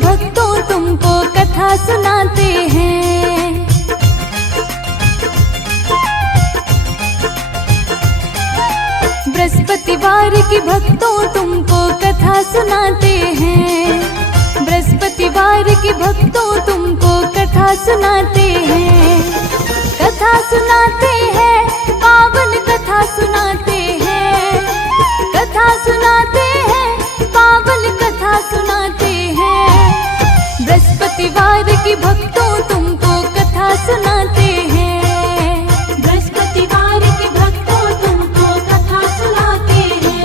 भक्तों तुमको कथा सुनाते हैं। बृहस्पतिवार की भक्तों तुमको कथा सुनाते हैं। बृहस्पतिवार की भक्तों तुमको कथा सुनाते हैं। कथा सुनाते हैं, पावन कथा सुनाते हैं। कथा सुनाते हैं, पावन कथा सुनाते हैं। बृहस्पतिवार की भक्तों तुमको कथा सुनाते हैं। बृहस्पतिवार की भक्तों तुमको कथा सुनाते हैं।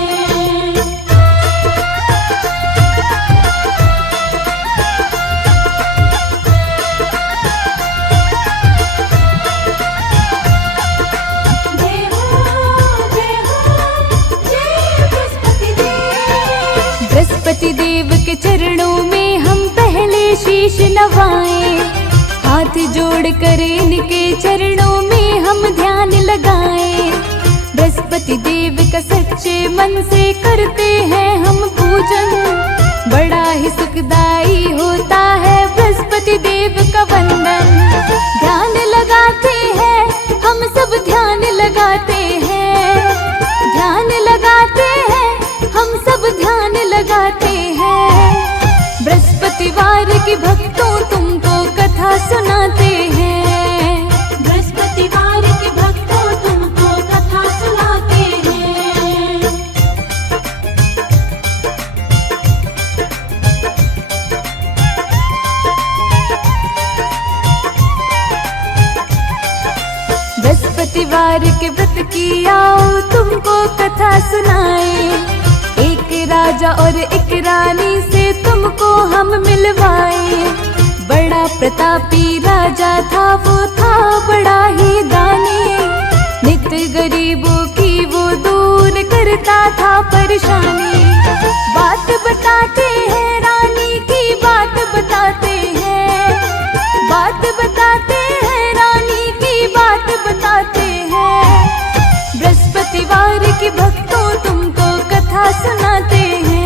बृहस्पति देव के चरणों में हम पहले शीश नवाएं। हाथ जोड़ कर इनके चरणों में हम ध्यान लगाएं। बृहस्पति देव का सच्चे मन से करते हैं हम पूजन। बड़ा ही सुखदाई होता है बृहस्पति देव का वंदन। ध्यान लगाते हैं हम सब, ध्यान लगाते हैं। ध्यान लगाते हैं हम सब, ध्यान लगाते हैं। बृहस्पतिवार की भक्तों तुमको कथा सुनाते हैं। बृहस्पतिवार की भक्तों तुमको कथा सुनाते हैं। बृहस्पतिवार के व्रत की आओ तुमको कथा सुनाए। एक राजा और एक रानी से तुमको हम मिलवाए। बड़ा प्रतापी राजा था, वो था बड़ा ही दानी। नित्य गरीबों की वो दूर करता था परेशानी। बात बताते हैं रानी की, बात बताते हैं। बात बताते हैं रानी की, बात बताते हैं। बृहस्पतिवार की भक्तों तुमको कथा सुनाते हैं।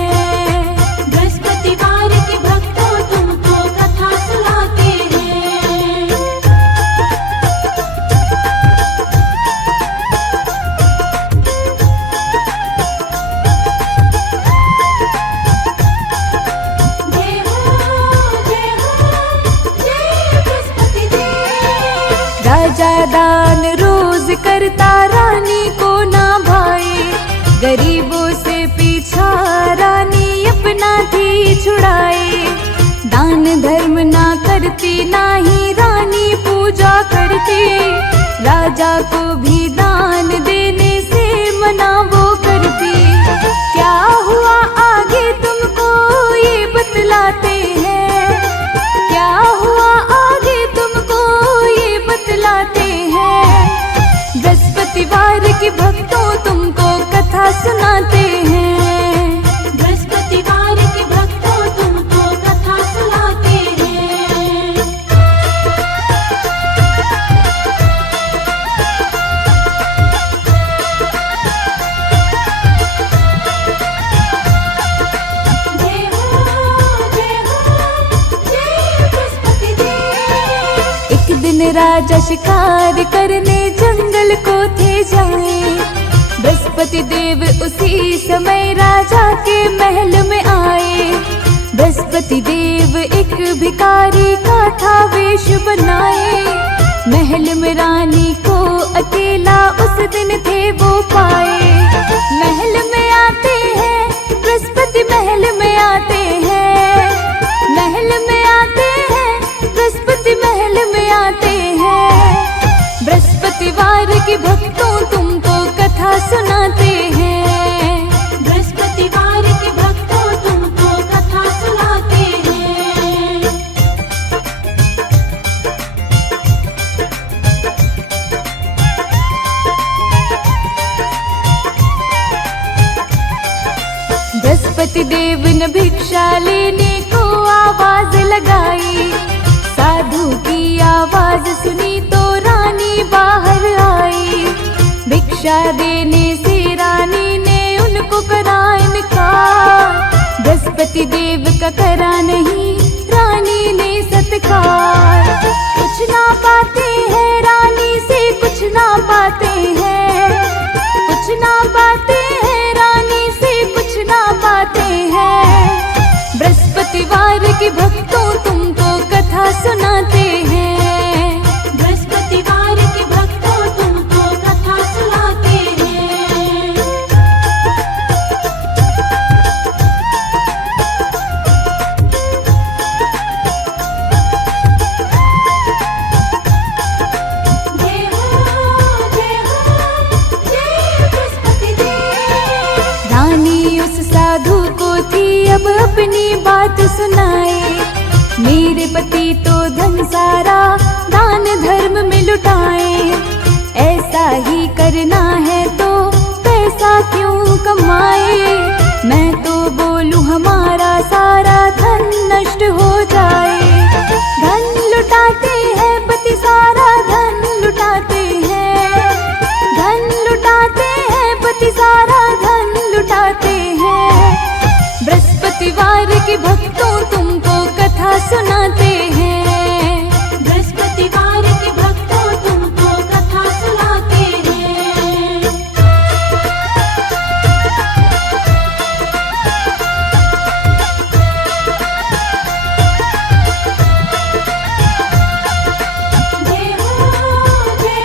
बृहस्पतिवार की भक्तों तुमको कथा सुनाते हैं। जय हो, जय हो, जय बृहस्पति देव। राजा दान रोज करता, रानी को ना भाए। गरीबों से पीछा रानी अपना थी छुड़ाए। दान धर्म ना करती, ना ही रानी पूजा करती। राजा को भी दान देने से मना वो करती। क्या हुआ आगे तुमको ये बतलाते हैं। क्या हुआ आगे तुमको ये बतलाते हैं। बृहस्पतिवार की भक्तों तुमको कथा सुनाते हैं। बृहस्पतिवार की भक्तों तुमको कथा सुनाते हैं। जय हो, जय हो, जय बृहस्पति देव। एक दिन राजा शिकार करने जंगल को थे जाए। बृहस्पति देव उसी समय राजा के महल में आए। बृहस्पति देव एक भिखारी का था वेश बनाए। महल में रानी को अकेला उस दिन थे वो पाए। महल में आते हैं बृहस्पति, महल में आते हैं। महल में आते हैं बृहस्पति, महल में आते हैं। बृहस्पतिवार की भक्तों तुमको कथा सुनाते हैं। बृहस्पतिवार की भक्तों तुमको कथा सुनाते हैं। बृहस्पति देव ने भिक्षा लेने को आवाज लगाई। साधु की आवाज सुनी तो रानी बाहर आई। भिक्षा देने से रानी ने उनको करा इनकार। बृहस्पति देव का करा नहीं के भक्तों तुमको कथा सुनाते हैं। बृहस्पतिवार के भक्तों तुमको कथा सुनाते हैं। जय हो जय बृहस्पति देव। रानी उस साधु को थी अब अपनी बात सुनाए। मेरे पति तो धन सारा दान धर्म में लुटाए। ऐसा ही करना है तो पैसा क्यों कमाए। मैं तो बोलूं हमारा सारा धन नष्ट हो जाए। धन लुटाते हैं पति सारा धन लुटाते हैं। धन लुटाते हैं पति सारा धन लुटाते हैं। बृहस्पतिवार के भक्तों तुमको कथा सुनाते हैं। बृहस्पतिवार के भक्तों तुमको कथा सुनाते हैं। जय हो जय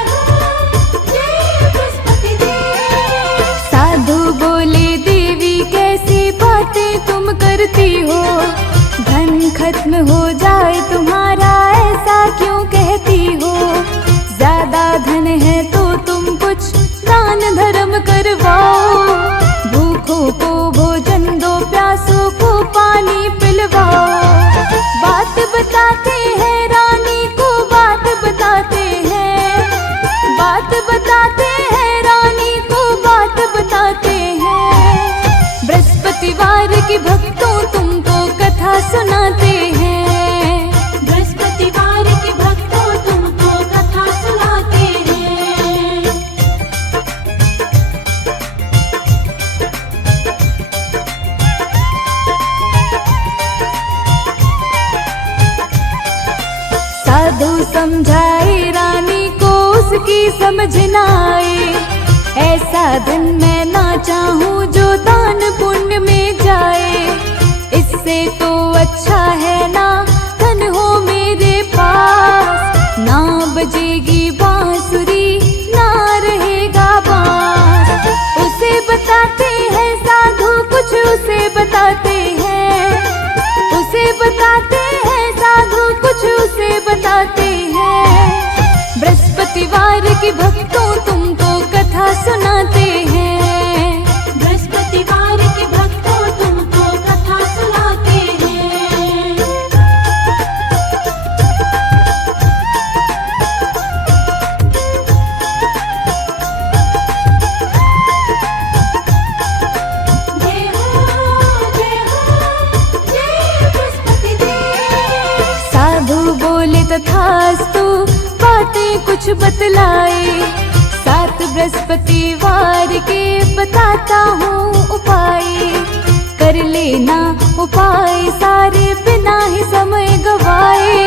बृहस्पति देव। साधु बोले देवी कैसी बातें तुम करती हो। धन खत्म हो जाए तुम्हारा ऐसा क्यों कहती हो। ज्यादा धन है तो तुम कुछ दान धर्म करवाओ। भूखों को भोजन दो प्यासों को पानी पिलवाओ। बात बताते हैं रानी को बात बताते हैं। बात बताते हैं रानी को बात बताते हैं। बृहस्पतिवार के भक्तों तुमको कथा सुनाते हैं। बृहस्पतिवार के भक्तों तुमको कथा सुनाते हैं। साधु समझाए रानी को उसकी समझ न आए। ऐसा धन मैं ना चाहूं जो दान पुण्य में जाए। इससे तो अच्छा है ना धन हो मेरे पास। ना बजेगी बांसुरी ना रहेगा बांस। उसे बताते हैं साधु कुछ उसे बताते हैं। उसे बताते हैं साधु कुछ उसे बताते हैं। बृहस्पतिवार के भक्तों तुमको कथा सुनाते हैं। बृहस्पतिवार के भक्तों तुमको कथा सुनाते हैं। जय हो जय बृहस्पति देव। साधु बोले तथास्तु बातें कुछ बतलाए। 7 बृहस्पतिवार के बताता हूँ उपाय। कर लेना उपाय सारे बिना ही समय गवाए।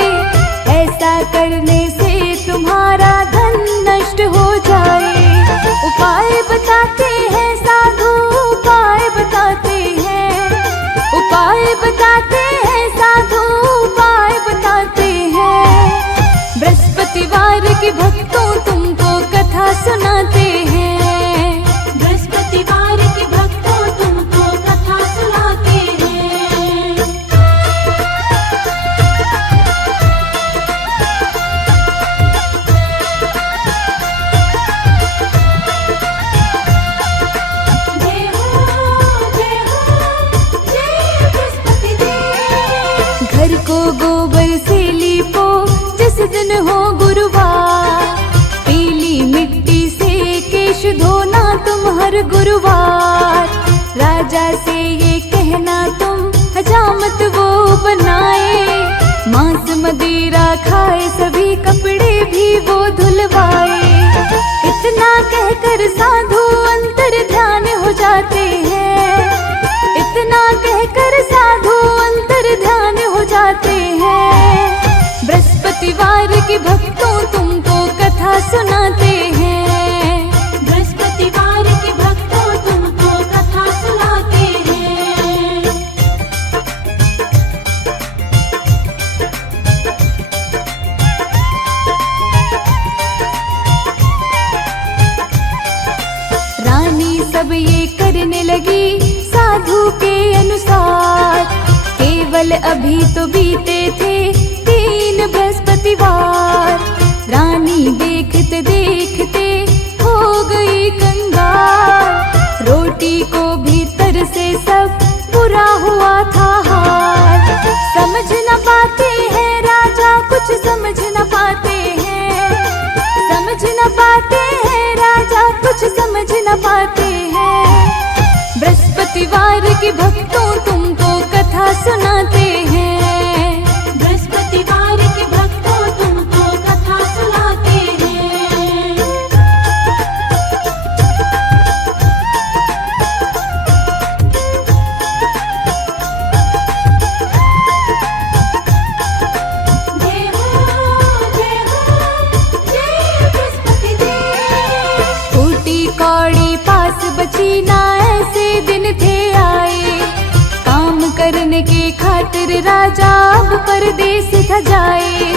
ऐसा करने से तुम्हारा धन नष्ट हो जाए। उपाय बताते हैं साधु उपाय बताते हैं। उपाय बताते हैं साधु उपाय बताते हैं। बृहस्पतिवार के भक्तों तुमको कथा सुनाते हैं। बृहस्पतिवार के भक्तों तुमको कथा सुनाते हैं। जय हो जय बृहस्पति देव। घर को गोबर से लीपो जिस दिन हो गुरुवार। पीली मिट्टी से केश धोना तुम हर गुरुवार। राजा से ये कहना तुम हजामत वो बनाए। मांस मदिरा खाए सभी कपड़े भी वो धुलवाए। इतना कहकर साधु अंतर ध्यान हो जाते हैं। इतना कहकर साधु अंतर ध्यान हो जाते हैं। बृहस्पतिवार के भक्तों तुमको कथा सुनाते हैं। बृहस्पतिवार के भक्तों तुमको कथा सुनाते हैं। अनुसार। केवल अभी तो बीते थे 3 बृहस्पतिवार। रानी देखते देखते हो गई कंगाल। रोटी को भीतर से सब पूरा हुआ था हाल। समझ न पाते हैं राजा, कुछ समझ न पाते हैं। समझ न पाते हैं राजा, कुछ समझ न पाते हैं। बृहस्पतिवार के भक्तों तुमको कथा सुनाते हैं। बृहस्पतिवार के भक्तों तुमको कथा सुनाते हैं। जय हो जय बृहस्पति देव। टूटी कौड़ी पास बची ना, ऐसे दिन थे आए। काम करने के खातिर राजा अब परदेस था जाए।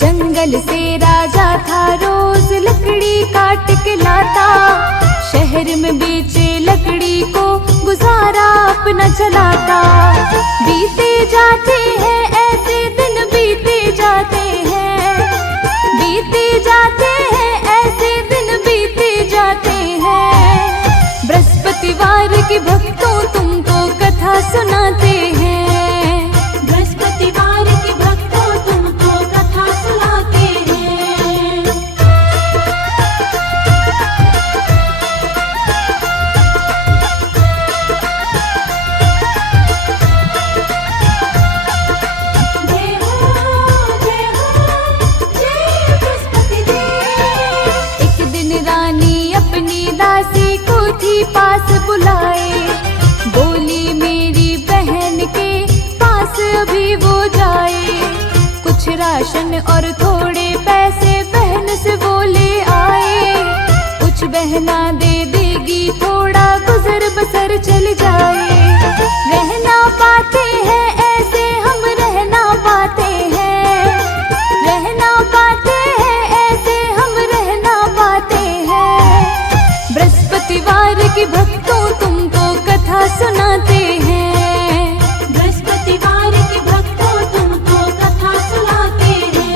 जंगल से राजा था रोज लकड़ी काट के लाता। शहर में बेचे लकड़ी को गुजारा अपना चलाता। बीते जाते हैं ऐसे दिन, बीते जाते हैं। बीते जाते हैं ऐसे दिन, बीते जाते हैं। बृहस्पतिवार के भक्तों तुमको कथा सुनाते हैं। बृहस्पतिवार के भक्तों तुमको कथा सुनाते हैं। जय हो जय बृहस्पति देव। एक दिन रानी अपनी दासी को थी पास बुलाए। बोली मेरी बहन के पास अभी वो जाए। कुछ राशन और थोड़े पैसे बहन से वो ले आए। कुछ बहना दे देगी, थोड़ा गुजर बसर चल जाए। रहना पाते हैं ऐसे हम, रहना पाते हैं। रहना पाते हैं ऐसे हम, रहना पाते हैं। बृहस्पतिवार के भक्तों तुमको कथा सुनाते हैं। बृहस्पतिवार के भक्तों तुमको कथा सुनाते हैं।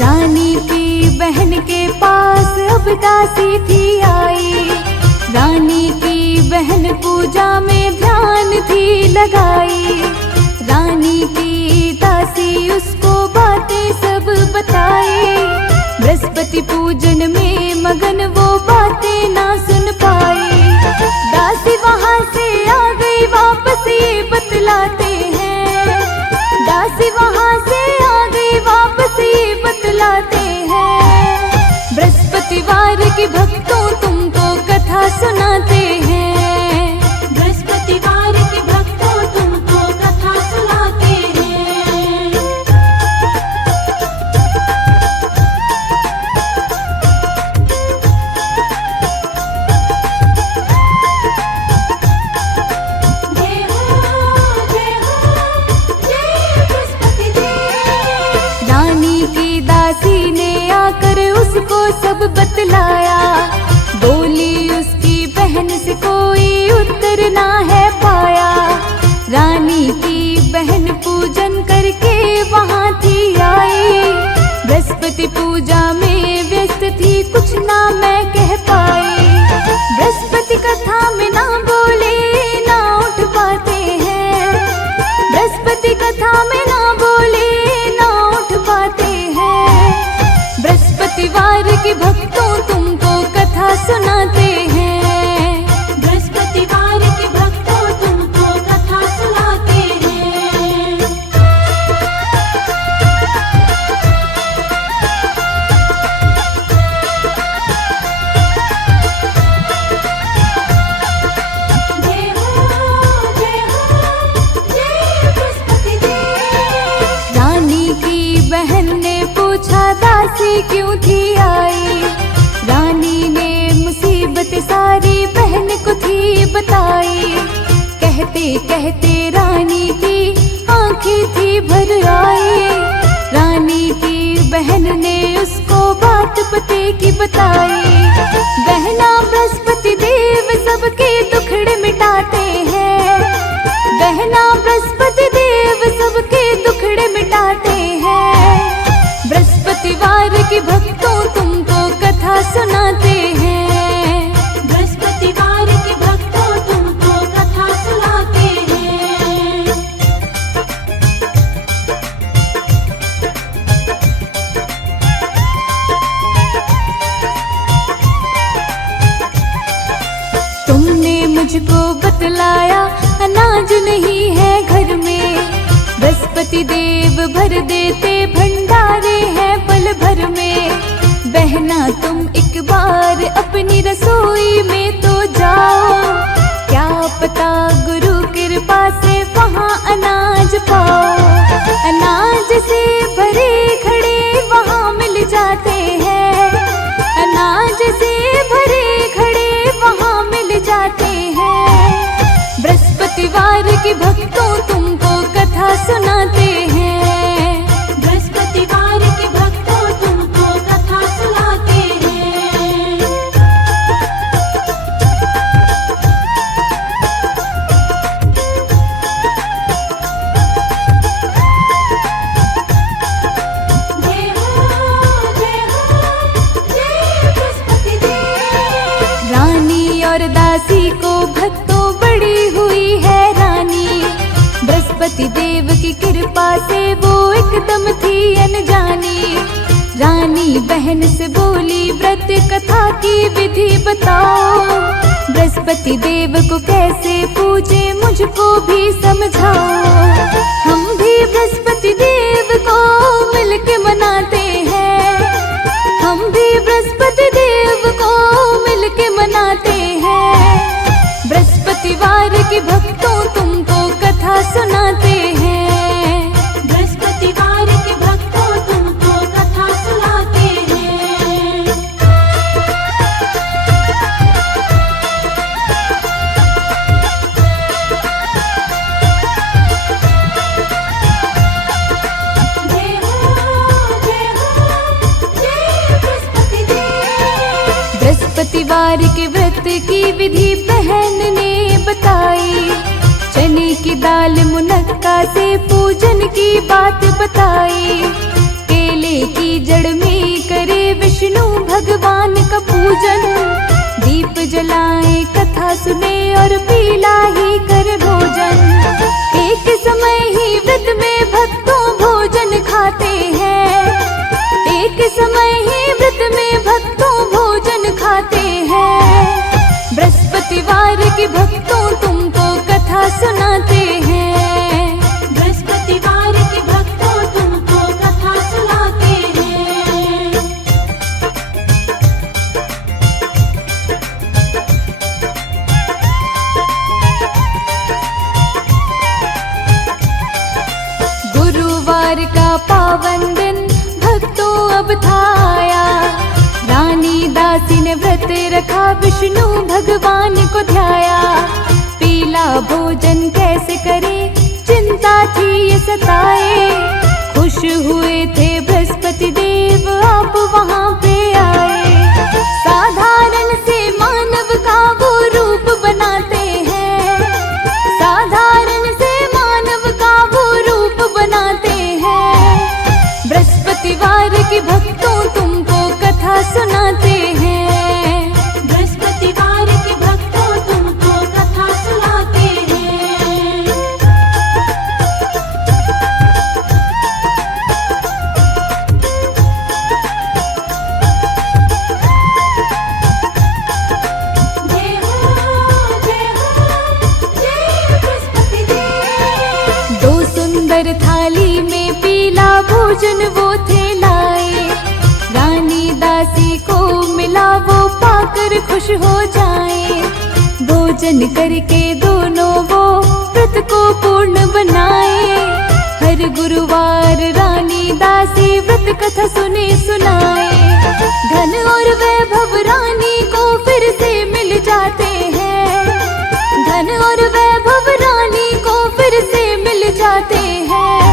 रानी की बहन के पास अब दासी थी आई। रानी की बहन पूजा में ध्यान थी लगाई। रानी की दासी उसको बातें सब बताई। बृहस्पति पूजन में मगन वो बातें ना सुन पाई। दासी वहां से आ गई वापस, ये बतलाते हैं। दासी वहां से आ गई वापस, ये बतलाते हैं। बृहस्पतिवार के भक्तों तुमको कथा सुनाते हैं। बृहस्पतिवार के भक्तों तुमको कथा सुनाते हैं। जय हो जय बृहस्पति देव। रानी की दासी ने आकर उसको सब बतलाया। बोली उसकी बहन से कोई उत्तर ना है पाया। रानी की बहन पूजन करके वहां थी आई। बृहस्पति पूजा में व्यस्त थी, कुछ ना मैं कह पाई। बृहस्पति कथा में ना बोले, ना उठ पाते हैं। बृहस्पति कथा में ना बोले, ना उठ पाते हैं। बृहस्पतिवार के भक्तों तुमको कथा सुनाते हैं। बृहस्पतिवार के भक्तों तुमको कथा सुनाते हैं। जय हो जय बृहस्पति देव। रानी की बहन ने पूछा दासी क्यों थी आई। रानी ने मुसीबत सारी बहन को थी बताई। कहते कहते रानी की आंखें आँखें थी भर आई। रानी की बहन ने उसको बात पते की बताई। बहना बृहस्पति देव सबके दुखड़े मिटाते हैं। बहना बृहस्पति देव सबके दुखड़े मिटाते हैं। बृहस्पतिवार की भक्तों तुमको कथा सुनाते हैं। बृहस्पतिवार के भक्तों तुमको कथा सुनाते हैं। तुमने मुझको बतलाया अनाज नहीं है घर में। बृहस्पति देव भर देते भंडारे हैं पल भर में। बहना तुम एक बार अपनी रसोई में तो जाओ। क्या पता गुरु कृपा से वहाँ अनाज पाओ। अनाज से भरे घड़े वहाँ मिल जाते हैं। अनाज से भरे घड़े वहाँ मिल जाते हैं। बृहस्पतिवार के भक्तों तुमको कथा सुनाते हैं। बृहस्पतिवार के भक्तों तुमको कथा सुनाते हैं। जय हो जय बृहस्पति देव। रानी और दासी को भक्तों बड़ी हुई है रानी। बृहस्पति देव की कृपा से वो एकदम थी अनजानी। रानी बहन से बोली व्रत कथा की विधि बताओ। बृहस्पति देव को कैसे पूजे मुझको भी समझाओ। हम भी बृहस्पति देव को मिलके मनाते हैं। हम भी बृहस्पति देव को मिलके मनाते हैं। बृहस्पतिवार के भक्तों तुमको कथा सुनाते हैं। बृहस्पतिवार के भक्तों तुमको कथा सुनाते हैं। जय हो जय बृहस्पति देव। बृहस्पतिवार के व्रत की विधि बहन ने बताई। चने की दाल मुनक्का से पूजन की बात बताई। केले की जड़ में करे विष्णु भगवान का पूजन। दीप जलाए कथा सुने और पीला ही कर भोजन। एक समय ही व्रत में भक्तों भोजन खाते हैं। एक समय ही व्रत में भक्तों भोजन खाते हैं। बृहस्पतिवार के भक्तों तुमको कथा सुनाते हैं। बृहस्पतिवार के भक्तों तुमको कथा सुनाते हैं। गुरुवार का पावन दिन भक्तों अब था आया। रानी दासी ने व्रत रखा विष्णु भगवान को ध्याया। पीला भोजन कैसे करे चिंता थी ये सताए। खुश हुए थे बृहस्पति देव आप वहाँ पे आए। साधारण से मानव का वो रूप बनाते हैं। साधारण से मानव का वो रूप बनाते हैं। बृहस्पतिवार के भक्तों तुमको कथा सुनाते हैं। बृहस्पतिवार के भक्तों तुमको कथा सुनाते हैं। जय हो जय बृहस्पति देव। दो सुंदर थाली में पीला भोजन वो थे लाए। रानी दासी को मिला वो पाकर खुश हो जाए। भोजन करके दोनों वो व्रत को पूर्ण बनाए। हर गुरुवार रानी दासी व्रत कथा सुने सुनाए। धन और वैभव रानी को फिर से मिल जाते हैं। धन और वैभव रानी को फिर से मिल जाते हैं।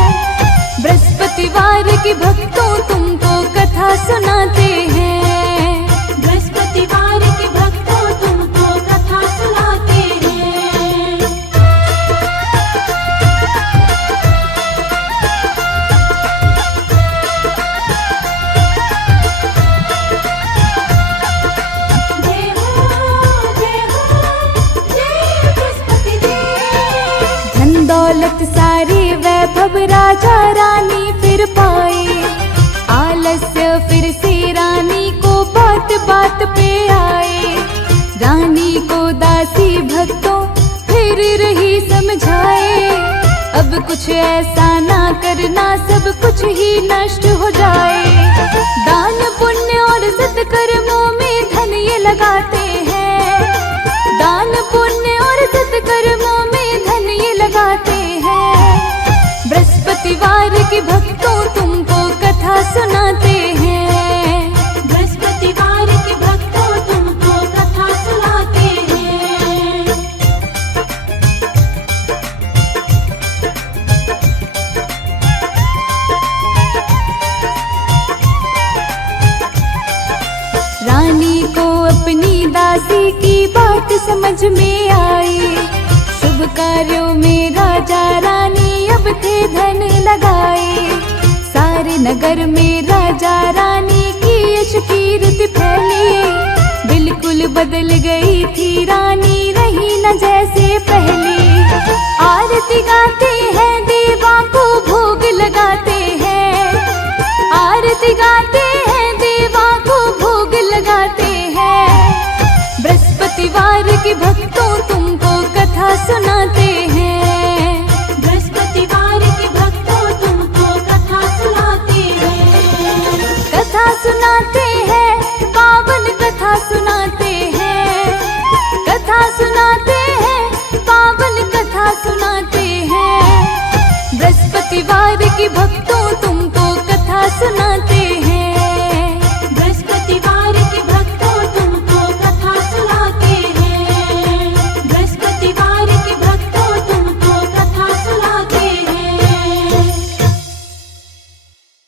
बृहस्पतिवार के भक्तों तुमको कथा सुनाते हैं। बृहस्पतिवार के भक्तों तुमको कथा सुनाते हैं। जय हो जय बृहस्पति देव। धन दौलत सारी वैभव राजा रानी फिर पाए, आलस्य फिर से रानी को बात बात पे आए। रानी को दासी भक्तों फिर रही समझाए, अब कुछ ऐसा ना करना सब कुछ ही नष्ट हो जाए। दान पुण्य और सत्कर्मों में धन ये लगाते हैं, दान पुण्य और सत्कर्मों में धन ये लगाते हैं। बृहस्पतिवार के भक्तों तुमको कथा सुनाते हैं। बृहस्पतिवार के भक्तों तुमको कथा सुनाते हैं। रानी को अपनी दासी की बात समझ में आई, शुभ कार्यों में राजा रानी अब थे धन लगाए। सारे नगर में राजा रानी की यश कीर्ति फैली, बिल्कुल बदल गई थी रानी रही न जैसे पहली। आरती गाते हैं देवा को भोग लगाते हैं, आरती गाते हैं देवा को भोग लगाते हैं। बृहस्पतिवार के भक्तों तुमको कथा सुनाते हैं। बृहस्पतिवार के भक्तों तुमको कथा सुनाते हैं। कथा सुनाते हैं